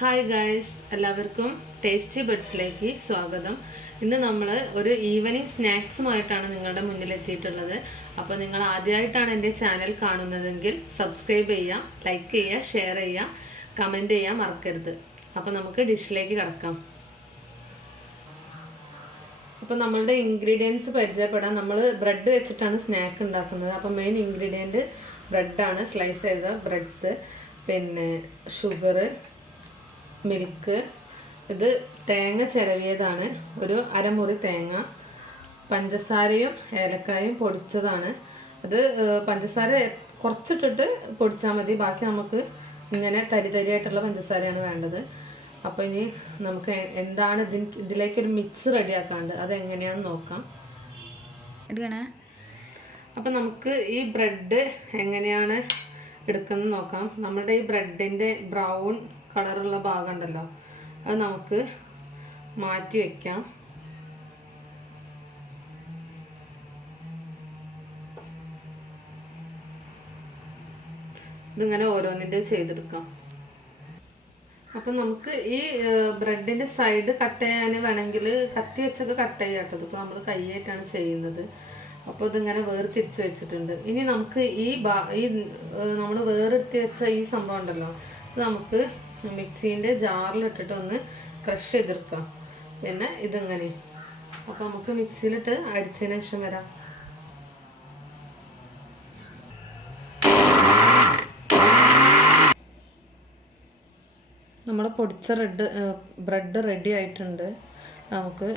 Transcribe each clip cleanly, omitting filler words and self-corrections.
Hi guys, എല്ലാവർക്കും tasty ബഡ്സിലേക്ക് സ്വാഗതം. ഇന്ന് നമ്മൾ ഒരു ഈവനിങ് സ്നാക്സുമായിട്ടാണ് നിങ്ങളുടെ മുന്നിലെത്തിയിട്ടുള്ളത്. അപ്പോൾ നിങ്ങൾ ആദ്യമായിട്ടാണ് എൻ്റെ ചാനൽ കാണുന്നതെങ്കിൽ സബ്സ്ക്രൈബ് ചെയ്യുക, ലൈക്ക് ചെയ്യുക, ഷെയർ ചെയ്യുക, കമൻറ്റ് ചെയ്യാൻ മറക്കരുത്. അപ്പോൾ നമുക്ക് ഡിഷിലേക്ക് കിടക്കാം. അപ്പോൾ നമ്മളുടെ ഇൻഗ്രീഡിയൻസ് പരിചയപ്പെടാൻ നമ്മൾ ബ്രെഡ് വെച്ചിട്ടാണ് സ്നാക്ക് ഉണ്ടാക്കുന്നത്. അപ്പോൾ മെയിൻ ഇൻഗ്രീഡിയൻറ്റ് ബ്രെഡാണ്, സ്ലൈസ് ചെയ്ത ബ്രെഡ്സ്, പിന്നെ ഷുഗർ, മിൽക്ക്, ഇത് തേങ്ങ ചിരവിയതാണ്, ഒരു അരമുറി തേങ്ങ, പഞ്ചസാരയും ഏലക്കായും പൊടിച്ചതാണ്. അത് പഞ്ചസാര കുറച്ചിട്ടിട്ട് പൊടിച്ചാൽ മതി, ബാക്കി നമുക്ക് ഇങ്ങനെ തരി തരിയായിട്ടുള്ള പഞ്ചസാരയാണ് വേണ്ടത്. അപ്പോൾ ഇനി നമുക്ക് എന്താണ് ഇതിലേക്കൊരു മിക്സ് റെഡിയാക്കാണ്ട് അതെങ്ങനെയാണെന്ന് നോക്കാം. എടുക്കണേ. അപ്പോൾ നമുക്ക് ഈ ബ്രെഡ് എങ്ങനെയാണ് എടുക്കുന്നത് നോക്കാം. നമ്മുടെ ഈ ബ്രെഡിൻ്റെ ബ്രൗൺ കളറുള്ള ഭാഗം ഉണ്ടല്ലോ, അത് നമുക്ക് മാറ്റി വെക്കാം. ഇതിങ്ങനെ ഓരോന്നിൻ്റെ ചെയ്തെടുക്കാം. അപ്പം നമുക്ക് ഈ ബ്രെഡിൻ്റെ സൈഡ് കട്ട് ചെയ്യാൻ വേണമെങ്കിൽ കത്തി വെച്ചൊക്കെ കട്ട് ചെയ്യാം കേട്ടോ. ഇതിപ്പോൾ നമ്മൾ കൈയായിട്ടാണ് ചെയ്യുന്നത്. അപ്പോൾ ഇതിങ്ങനെ വേർതിരിച്ച് വെച്ചിട്ടുണ്ട്. ഇനി നമുക്ക് ഈ നമ്മൾ വേറെടുത്ത് വെച്ച ഈ സംഭവം ഉണ്ടല്ലോ, ഇത് നമുക്ക് മിക്സീൻ്റെ ജാറിലിട്ടിട്ട് ഒന്ന് ക്രഷ് ചെയ്തെടുക്കാം. പിന്നെ ഇതിങ്ങനെ, അപ്പോൾ നമുക്ക് മിക്സിയിലിട്ട് അടിച്ചതിന് ശേഷം വരാം. നമ്മുടെ പൊടിച്ച ബ്രെഡ് റെഡി ആയിട്ടുണ്ട്. നമുക്ക്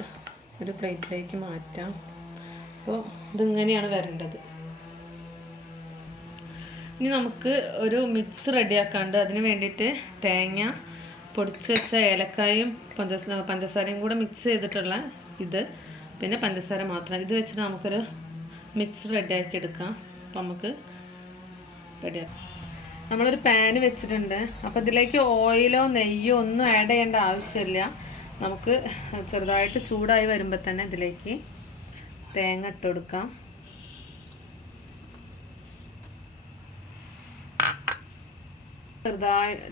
ഒരു പ്ലേറ്റിലേക്ക് മാറ്റാം. അപ്പോൾ ഇതിങ്ങനെയാണ് വരേണ്ടത്. ഇനി നമുക്ക് ഒരു മിക്സ് റെഡിയാക്കാണ്ട് അതിന് വേണ്ടിയിട്ട് തേങ്ങ, പൊടിച്ച് വെച്ച ഏലക്കായും പഞ്ചസാരയും കൂടെ മിക്സ് ചെയ്തിട്ടുള്ള ഇത്, പിന്നെ പഞ്ചസാര മാത്രം, ഇത് വെച്ചിട്ട് നമുക്കൊരു മിക്സ് റെഡിയാക്കി എടുക്കാം. അപ്പോൾ നമുക്ക് റെഡിയാക്കാം. നമ്മളൊരു പാന് വെച്ചിട്ടുണ്ട്. അപ്പോൾ ഇതിലേക്ക് ഓയിലോ നെയ്യോ ഒന്നും ആഡ് ചെയ്യേണ്ട ആവശ്യമില്ല. നമുക്ക് ചെറുതായിട്ട് ചൂടായി വരുമ്പോൾ തന്നെ ഇതിലേക്ക് തേങ്ങ ഇട്ട് കൊടുക്കാം.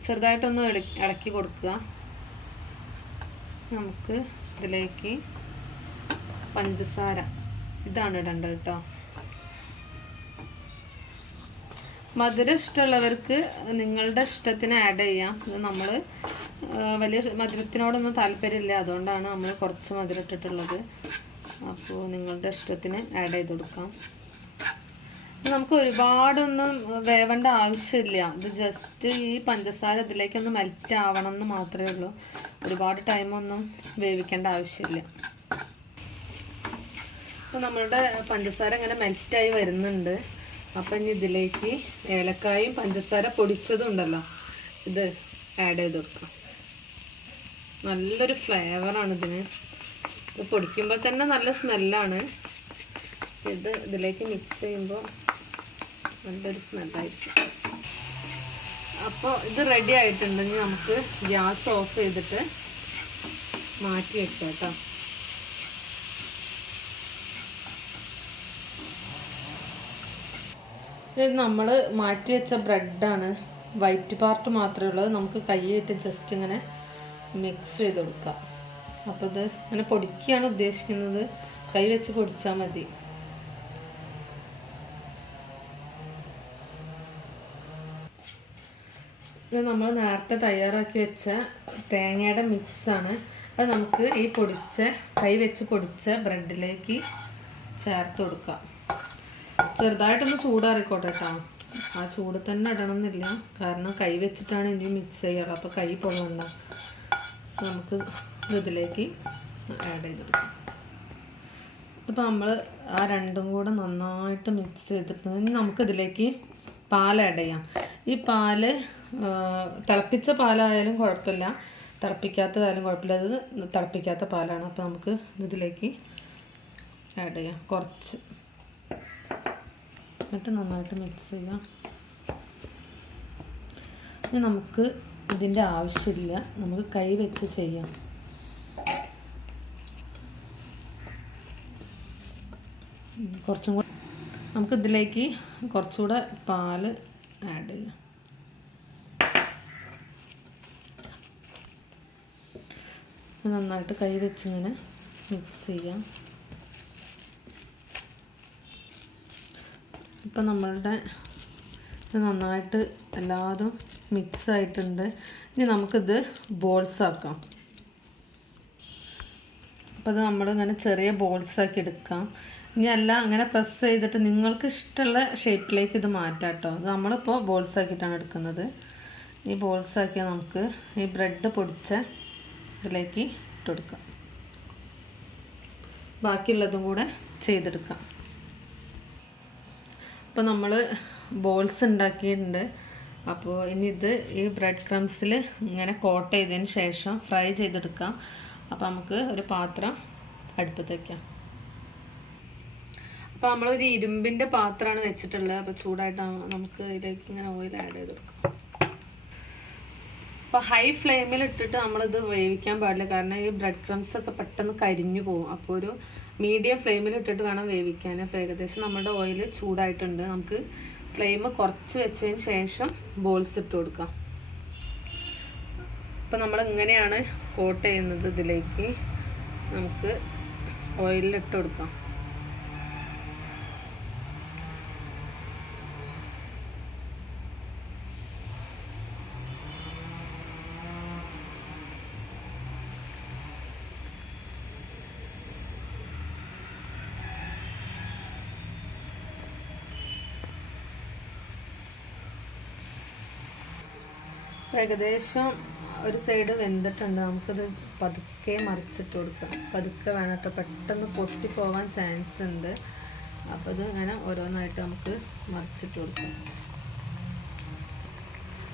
ചെറുതായിട്ടൊന്ന് ഇളക്കി കൊടുക്കുക. നമുക്ക് ഇതിലേക്ക് പഞ്ചസാര ഇതാണ് ഇടേണ്ടത് കേട്ടോ. മധുരം ഇഷ്ടമുള്ളവർക്ക് നിങ്ങളുടെ ഇഷ്ടത്തിന് ആഡ് ചെയ്യാം. ഇത് നമ്മൾ വലിയ മധുരത്തിനോടൊന്നും താല്പര്യമില്ല, അതുകൊണ്ടാണ് നമ്മൾ കുറച്ച് മധുരം ഇട്ടിട്ടുള്ളത്. അപ്പോൾ നിങ്ങളുടെ ഇഷ്ടത്തിന് ആഡ് ചെയ്ത് കൊടുക്കാം. നമുക്ക് ഒരുപാടൊന്നും വേവേണ്ട ആവശ്യമില്ല. ഇത് ജസ്റ്റ് ഈ പഞ്ചസാര ഇതിലേക്കൊന്ന് മെൽറ്റ് ആവണം എന്ന് മാത്രമേ ഉള്ളൂ. ഒരുപാട് ടൈമൊന്നും വേവിക്കേണ്ട ആവശ്യമില്ല. അപ്പോൾ നമ്മളുടെ പഞ്ചസാര ഇങ്ങനെ മെൽറ്റായി വരുന്നുണ്ട്. അപ്പം ഇനി ഇതിലേക്ക് ഏലക്കായും പഞ്ചസാര പൊടിച്ചതും ഉണ്ടല്ലോ, ഇത് ആഡ് ചെയ്ത് കൊടുക്കാം. നല്ലൊരു ഫ്ലേവറാണ് ഇതിന്. ഇത് പൊടിക്കുമ്പോൾ തന്നെ നല്ല സ്മെല്ലാണ്. ഇത് ഇതിലേക്ക് മിക്സ് ചെയ്യുമ്പോൾ നല്ലൊരു സ്മെല്ലായിരിക്കും. അപ്പോൾ ഇത് റെഡി ആയിട്ടുണ്ടെങ്കിൽ നമുക്ക് ഗ്യാസ് ഓഫ് ചെയ്തിട്ട് മാറ്റി വെക്കാം കേട്ടോ. ഇത് നമ്മൾ മാറ്റി വെച്ച ബ്രെഡാണ്, വൈറ്റ് പാർട്ട് മാത്രമേ ഉള്ളത്. നമുക്ക് കൈയായിട്ട് ജസ്റ്റ് ഇങ്ങനെ മിക്സ് ചെയ്ത് കൊടുക്കാം. അപ്പോൾ ഇത് ഇങ്ങനെ പൊടിക്കുകയാണ് ഉദ്ദേശിക്കുന്നത്, കൈ വെച്ച് പൊടിച്ചാൽ മതി. ഇത് നമ്മൾ നേരത്തെ തയ്യാറാക്കി വെച്ച തേങ്ങയുടെ മിക്സാണ്. അത് നമുക്ക് ഈ കൈ വെച്ച് പൊടിച്ച ബ്രെഡിലേക്ക് ചേർത്ത് കൊടുക്കാം. ചെറുതായിട്ടൊന്ന് ചൂടാറിക്കോട്ടെ കേട്ടോ. ആ ചൂട് തന്നെ ഇടണം എന്നില്ല, കാരണം കൈ വെച്ചിട്ടാണ് ഇനി മിക്സ് ചെയ്യാറ്. അപ്പോൾ കൈ പൊള്ളണ്ട. നമുക്ക് ഇതിലേക്ക് ആഡ് ചെയ്ത് കൊടുക്കാം. അപ്പോൾ നമ്മൾ ആ രണ്ടും കൂടെ നന്നായിട്ട് മിക്സ് ചെയ്തിട്ട് നമുക്കിതിലേക്ക് പാൽ ആഡ് ചെയ്യാം. ഈ പാല് തിളപ്പിച്ച പാലായാലും കുഴപ്പമില്ല, തിളപ്പിക്കാത്തതായാലും കുഴപ്പമില്ല. ഇത് തിളപ്പിക്കാത്ത പാലാണ്. അപ്പോൾ നമുക്ക് ഇതിലേക്ക് ആഡ് ചെയ്യാം കുറച്ച്, എന്നിട്ട് നന്നായിട്ട് മിക്സ് ചെയ്യാം. ഇനി നമുക്ക് ഇതിൻ്റെ ആവശ്യമില്ല, നമുക്ക് കൈ വെച്ച് ചെയ്യാം. കുറച്ചും കൂടെ നമുക്കിതിലേക്ക് കുറച്ചുകൂടെ പാല് ആഡ് ചെയ്യാം. നന്നായിട്ട് കൈ വെച്ചിങ്ങനെ മിക്സ് ചെയ്യാം. ഇപ്പം നമ്മളുടെ ഇത് നന്നായിട്ട് എല്ലാതും മിക്സ് ആയിട്ടുണ്ട്. ഇനി നമുക്കിത് ബോൾസ് ആക്കാം. അപ്പോൾ അത് നമ്മളിങ്ങനെ ചെറിയ ബോൾസ് ആക്കി എടുക്കാം. ഇനി അല്ല അങ്ങനെ പ്രസ് ചെയ്തിട്ട് നിങ്ങൾക്ക് ഇഷ്ടമുള്ള ഷേപ്പിലേക്ക് ഇത് മാറ്റാം കേട്ടോ. അത് നമ്മളിപ്പോൾ ബോൾസ് ആക്കിയിട്ടാണ് എടുക്കുന്നത്. ഈ ബോൾസ് ആക്കിയാൽ നമുക്ക് ഈ ബ്രെഡ് പൊടിച്ച ഇതിലേക്ക് ഇട്ടെടുക്കാം. ബാക്കിയുള്ളതും കൂടെ ചെയ്തെടുക്കാം. അപ്പോൾ നമ്മൾ ബോൾസ് ഉണ്ടാക്കിയിട്ടുണ്ട്. അപ്പോൾ ഇനി ഇത് ഈ ബ്രെഡ് ക്രംസിൽ ഇങ്ങനെ കോട്ട് ചെയ്തതിന് ശേഷം ഫ്രൈ ചെയ്തെടുക്കാം. അപ്പോൾ നമുക്ക് ഒരു പാത്രം അടുപ്പത്ത് വയ്ക്കാം. അപ്പോൾ നമ്മളൊരു ഇരുമ്പിൻ്റെ പാത്രമാണ് വെച്ചിട്ടുള്ളത്. അപ്പോൾ ചൂടായിട്ട് നമുക്ക് ഇതിലേക്ക് ഇങ്ങനെ ഓയിൽ ആഡ് ചെയ്ത് കൊടുക്കാം. അപ്പോൾ ഹൈ ഫ്ലെയിമിൽ ഇട്ടിട്ട് നമ്മളിത് വേവിക്കാൻ പാടില്ല, കാരണം ഈ ബ്രെഡ് ക്രംസ് ഒക്കെ പെട്ടെന്ന് കരിഞ്ഞു പോകും. അപ്പോൾ ഒരു മീഡിയം ഫ്ലെയിമിൽ ഇട്ടിട്ട് വേണം വേവിക്കാൻ. അപ്പോൾ ഏകദേശം നമ്മുടെ ഓയിൽ ചൂടായിട്ടുണ്ട്. നമുക്ക് ഫ്ലെയിം കുറച്ച് വെച്ചതിന് ശേഷം ബോൾസ് ഇട്ട് കൊടുക്കാം. അപ്പോൾ നമ്മൾ ഇങ്ങനെയാണ് കോട്ട് ചെയ്യുന്നത്. ഇതിലേക്ക് നമുക്ക് ഓയിലിൽ ഇട്ട് കൊടുക്കാം. ഏകദേശം ഒരു സൈഡ് വെന്തിട്ടുണ്ട്. നമുക്കത് പതുക്കെ മറിച്ചിട്ട് കൊടുക്കാം. പതുക്കെ വേണം കേട്ടോ, പെട്ടെന്ന് പൊട്ടിപ്പോവാൻ ചാൻസ് ഉണ്ട്. അപ്പോൾ ഇത് ഇങ്ങനെ ഓരോന്നായിട്ട് നമുക്ക് മറിച്ചിട്ട് കൊടുക്കാം.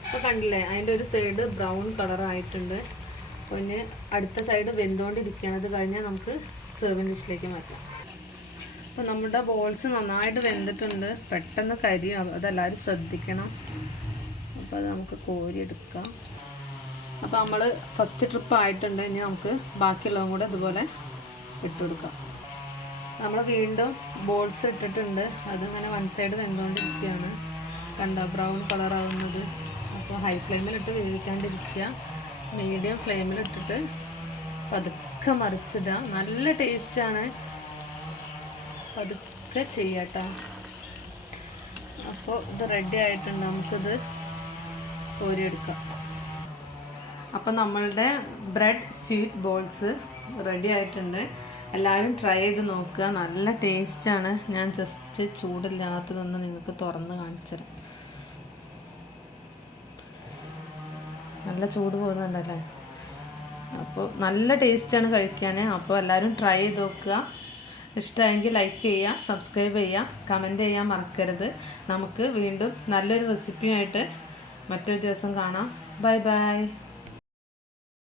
ഇപ്പോൾ കണ്ടില്ലേ, അതിൻ്റെ ഒരു സൈഡ് ബ്രൗൺ കളറായിട്ടുണ്ട്. പിന്നെ അടുത്ത സൈഡ് വെന്തുകൊണ്ടിരിക്കുകയാണ്. അത് കഴിഞ്ഞാൽ നമുക്ക് സെർവിങ് ഡിഷിലേക്ക് മാറ്റാം. അപ്പോൾ നമ്മുടെ ബോൾസ് നന്നായിട്ട് വെന്തിട്ടുണ്ട്. പെട്ടെന്ന് കരിയും, അതെല്ലാവരും ശ്രദ്ധിക്കണം. അപ്പോൾ അത് നമുക്ക് കോരിയെടുക്കാം. അപ്പോൾ നമ്മൾ ഫസ്റ്റ് ട്രിപ്പ് ആയിട്ടുണ്ട്. ഇനി നമുക്ക് ബാക്കിയുള്ളതും കൂടെ ഇതുപോലെ ഇട്ട് കൊടുക്കാം. നമ്മൾ വീണ്ടും ബോൾസ് ഇട്ടിട്ടുണ്ട്. അതിങ്ങനെ വൺ സൈഡ് വെന്തുകൊണ്ടിരിക്കുകയാണ്. കണ്ടോ ബ്രൗൺ കളറാവുന്നത്. അപ്പോൾ ഹൈ ഫ്ലെയിമിലിട്ട് വേവിക്കാണ്ടിരിക്കുക, മീഡിയം ഫ്ലെയിമിലിട്ടിട്ട് പതുക്കെ മറിച്ചിടുക. നല്ല ടേസ്റ്റാണ്, പതുക്കെ ചെയ്യാട്ടോ. അപ്പോൾ ഇത് റെഡി ആയിട്ടുണ്ട്. നമുക്കിത് കോരിയെടുക്കാം. അപ്പോൾ നമ്മളുടെ ബ്രെഡ് സ്വീറ്റ് ബോൾസ് റെഡി ആയിട്ടുണ്ട്. എല്ലാവരും ട്രൈ ചെയ്ത് നോക്കുക. നല്ല ടേസ്റ്റാണ്. ഞാൻ ജസ്റ്റ് ചൂടില്ലാത്തതൊന്ന് നിങ്ങൾക്ക് തുറന്ന് കാണിച്ചുതരാം. നല്ല ചൂട് പോകുന്നുണ്ടല്ലേ. അപ്പോൾ നല്ല ടേസ്റ്റാണ് കഴിക്കാൻ. അപ്പോൾ എല്ലാവരും ട്രൈ ചെയ്ത് നോക്കുക. ഇഷ്ടമായെങ്കിൽ ലൈക്ക് ചെയ്യുക, സബ്സ്ക്രൈബ് ചെയ്യുക, കമൻറ്റ് ചെയ്യാൻ മറക്കരുത്. നമുക്ക് വീണ്ടും നല്ലൊരു റെസിപ്പിയായിട്ട് മറ്റൊരു ദിവസം കാണാം. Bye bye.